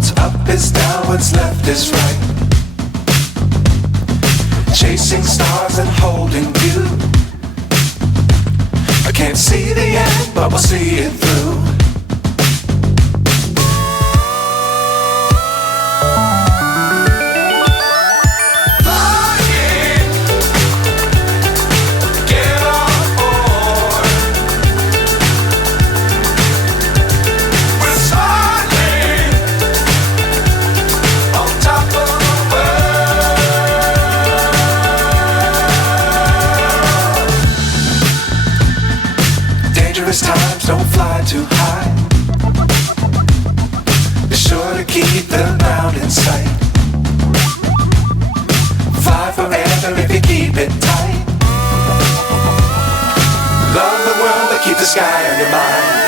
What's up is down, what's left is right. Chasing stars and holding you. I can't see the end, but we'll see it through. Times don't fly too high. Be sure to keep the ground in sight. Fly forever if you keep it tight. Love the world but keep the sky on your mind.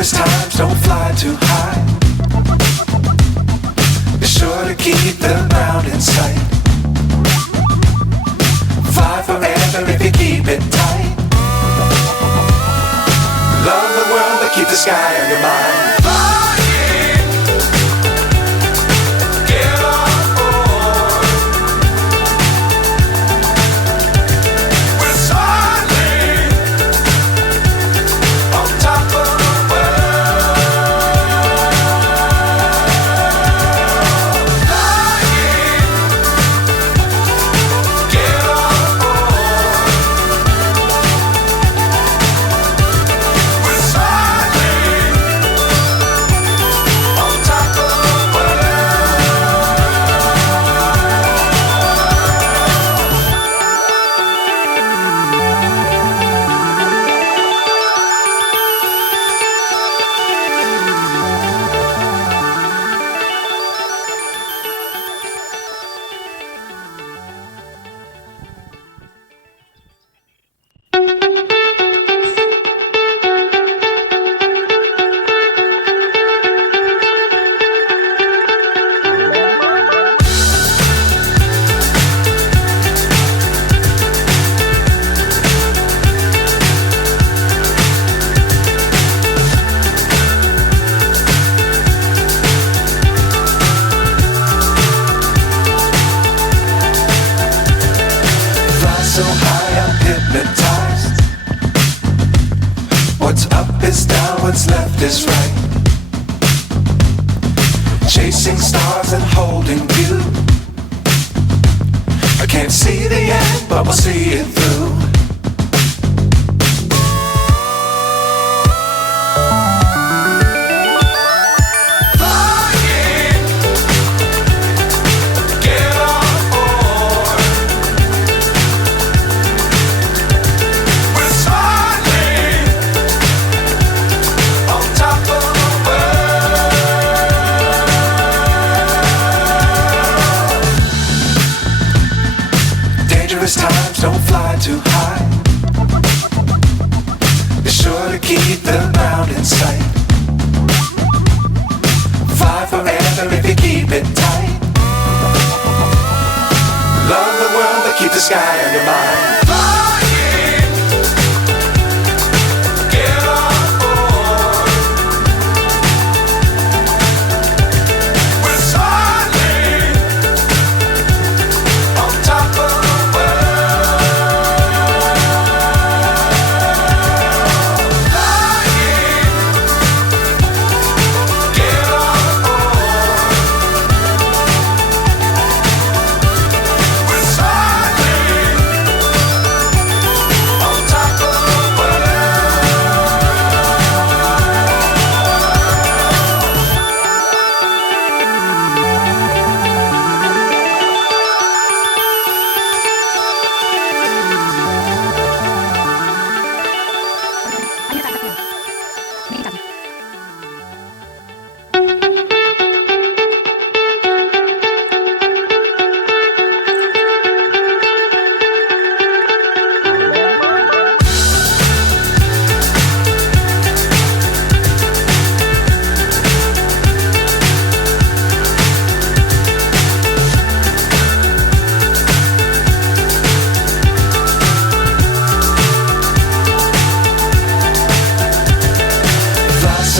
Times don't fly too high. Be sure to keep the ground in sight. Fly forever if you keep it tight. Love the world but keep the sky on your mind. what's left is right. Chasing stars and holding you. I can't see the end, but we'll see it through. high. Be sure to keep the ground in sight. Fly forever if you keep it tight. Love the world but keep the sky on your mind.